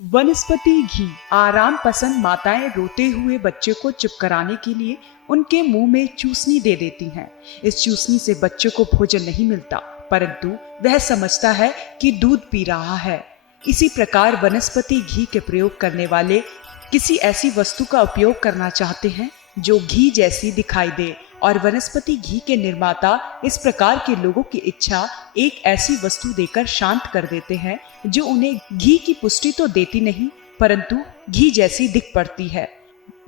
वनस्पति घी। आराम पसंद माताएं रोते हुए बच्चे को चुप कराने के लिए उनके मुंह में चूसनी दे देती हैं। इस चूसनी से बच्चे को भोजन नहीं मिलता, परंतु वह समझता है कि दूध पी रहा है। इसी प्रकार वनस्पति घी के प्रयोग करने वाले किसी ऐसी वस्तु का उपयोग करना चाहते हैं जो घी जैसी दिखाई दे, और वनस्पति घी के निर्माता इस प्रकार के लोगों की इच्छा एक ऐसी वस्तु देकर शांत कर देते हैं जो उन्हें घी की पुष्टि तो देती नहीं, परंतु घी जैसी दिख पड़ती है।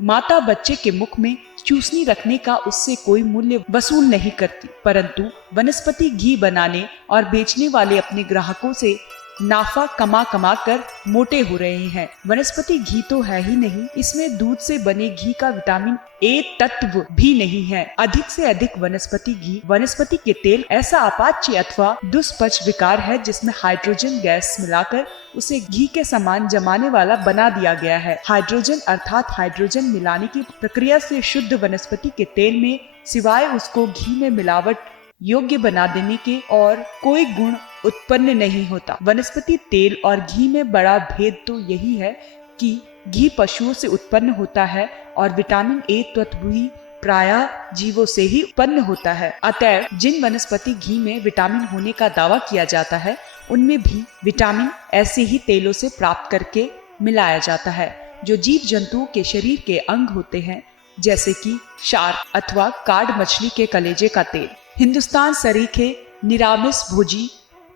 माता बच्चे के मुख में चूसनी रखने का उससे कोई मूल्य वसूल नहीं करती, परंतु वनस्पति घी बनाने और बेचने वाले अपने ग्राहकों से नाफा कमा कमा कर मोटे हो रहे हैं। वनस्पति घी तो है ही नहीं, इसमें दूध से बने घी का विटामिन ए तत्व भी नहीं है। अधिक से अधिक वनस्पति घी, वनस्पति के तेल ऐसा अपाच्य अथवा दुष्पच विकार है जिसमें हाइड्रोजन गैस मिलाकर उसे घी के समान जमाने वाला बना दिया गया है। हाइड्रोजन अर्थात हाइड्रोजन मिलाने की प्रक्रिया से शुद्ध वनस्पति के तेल में सिवाय उसको घी में मिलावट योग्य बना देने के और कोई गुण उत्पन्न नहीं होता। वनस्पति तेल और घी में बड़ा भेद तो यही है कि घी पशुओं से उत्पन्न होता है और विटामिन ए तत्व भी प्रायः जीवों से ही उत्पन्न होता है। अतः जिन वनस्पति घी में विटामिन होने का दावा किया जाता है उनमें भी विटामिन ऐसे ही तेलों से प्राप्त करके मिलाया जाता है जो जीव जंतुओं के शरीर के अंग होते हैं, जैसे कि शार्क अथवा कार्ड मछली के कलेजे का तेल। हिंदुस्तान सरीखे निरामिष भोजी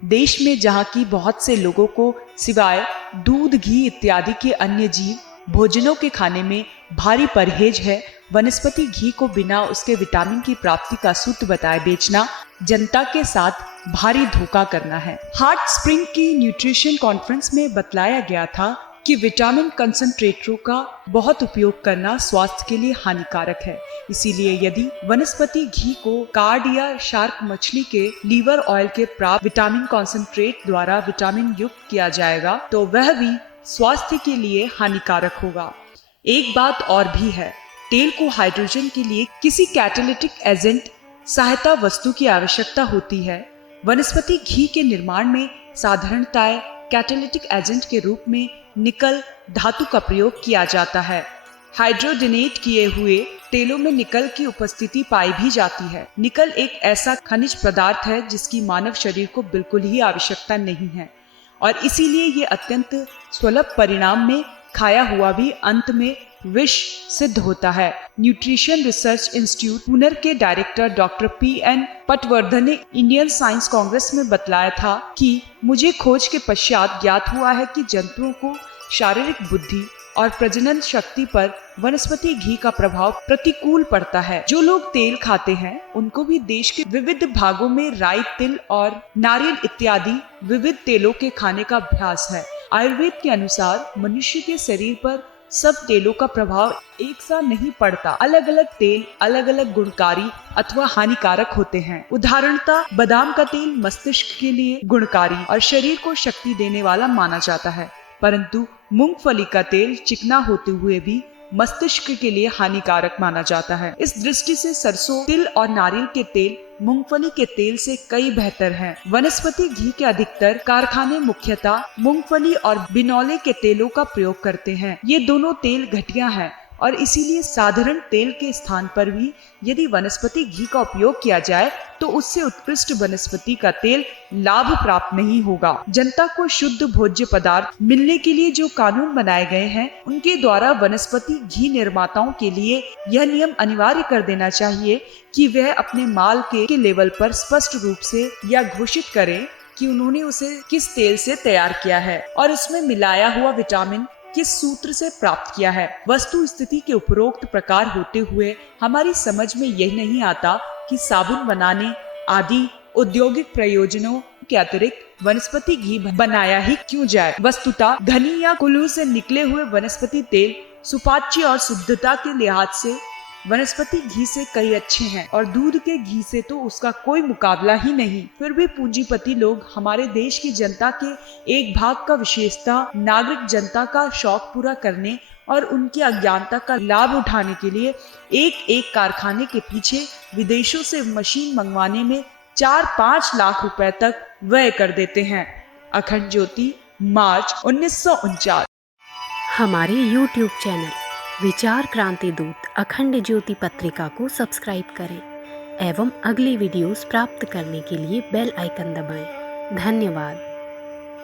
देश में जहाँ की बहुत से लोगों को सिवाय दूध, घी इत्यादि के अन्य जीव भोजनों के खाने में भारी परहेज है, वनस्पति घी को बिना उसके विटामिन की प्राप्ति का सूत्र बताए बेचना जनता के साथ भारी धोखा करना है। हार्ट स्प्रिंग की न्यूट्रिशन कॉन्फ्रेंस में बतलाया गया था कि विटामिन कंसंट्रेटरों का बहुत उपयोग करना स्वास्थ्य के लिए हानिकारक है। इसीलिए यदि वनस्पति घी को कार्ड या शार्क मछली के लीवर ऑयल के प्राप्त विटामिन कंसंट्रेट द्वारा विटामिन युक्त किया जाएगा तो वह भी स्वास्थ्य के लिए हानिकारक होगा। एक बात और भी है, तेल को हाइड्रोजन के लिए किसी कैटालिटिक एजेंट सहायता वस्तु की आवश्यकता होती है। वनस्पति घी के निर्माण में साधारणतः कैटालिटिक एजेंट के रूप में निकल धातु का प्रयोग किया जाता है। हाइड्रोजनेट किए हुए तेलों में निकल की उपस्थिति पाई भी जाती है। निकल एक ऐसा खनिज पदार्थ है जिसकी मानव शरीर को बिल्कुल ही आवश्यकता नहीं है और इसीलिए ये अत्यंत सुलभ परिणाम में खाया हुआ भी अंत में विष सिद्ध होता है। न्यूट्रिशन रिसर्च इंस्टीट्यूट पुणे के डायरेक्टर डॉक्टर पी.एन. पटवर्धन ने इंडियन साइंस कांग्रेस में बतलाया था कि मुझे खोज के पश्चात ज्ञात हुआ है कि जंतुओं को शारीरिक बुद्धि और प्रजनन शक्ति पर वनस्पति घी का प्रभाव प्रतिकूल पड़ता है। जो लोग तेल खाते हैं उनको भी देश के विविध भागों में राई, तिल और नारियल इत्यादि विविध तेलों के खाने का अभ्यास है। आयुर्वेद के अनुसार मनुष्य के शरीर पर सब तेलों का प्रभाव एक सा नहीं पड़ता। अलग अलग तेल अलग अलग गुणकारी अथवा हानिकारक होते हैं। उदाहरणतः बादाम का तेल मस्तिष्क के लिए गुणकारी और शरीर को शक्ति देने वाला माना जाता है, परंतु मूंगफली का तेल चिकना होते हुए भी मस्तिष्क के लिए हानिकारक माना जाता है। इस दृष्टि से सरसों, तिल और नारियल के तेल मूंगफली के तेल से कई बेहतर हैं। वनस्पति घी के अधिकतर कारखाने मुख्यतः मूंगफली और बिनौले के तेलों का प्रयोग करते हैं। ये दोनों तेल घटिया हैं और इसीलिए साधारण तेल के स्थान पर भी यदि वनस्पति घी का उपयोग किया जाए तो उससे उत्कृष्ट वनस्पति का तेल लाभ प्राप्त नहीं होगा। जनता को शुद्ध भोज्य पदार्थ मिलने के लिए जो कानून बनाए गए हैं उनके द्वारा वनस्पति घी निर्माताओं के लिए यह नियम अनिवार्य कर देना चाहिए कि वह अपने माल के लेवल पर स्पष्ट रूप से यह घोषित करें कि उन्होंने उसे किस तेल से तैयार किया है और उसमें मिलाया हुआ विटामिन किस सूत्र से प्राप्त किया है। वस्तु स्थिति के उपरोक्त प्रकार होते हुए हमारी समझ में यह नहीं आता कि साबुन बनाने आदि औद्योगिक प्रयोजनों के अतिरिक्त वनस्पति घी बनाया ही क्यों जाए। वस्तुतः घनी या कुल्लू से निकले हुए वनस्पति तेल सुपाच्य और शुद्धता के लिहाज से वनस्पति घी से कई अच्छे हैं और दूध के घी से तो उसका कोई मुकाबला ही नहीं। फिर भी पूंजीपति लोग हमारे देश की जनता के एक भाग का विशेषता नागरिक जनता का शौक पूरा करने और उनकी अज्ञानता का लाभ उठाने के लिए एक एक कारखाने के पीछे विदेशों से मशीन मंगवाने में 4-5 लाख रुपए तक व्यय कर देते हैं। अखंड ज्योति, मार्च 1949। हमारे YouTube चैनल विचार क्रांति दूत अखंड ज्योति पत्रिका को सब्सक्राइब करें एवं अगली वीडियोस प्राप्त करने के लिए बेल आइकन दबाएं। धन्यवाद।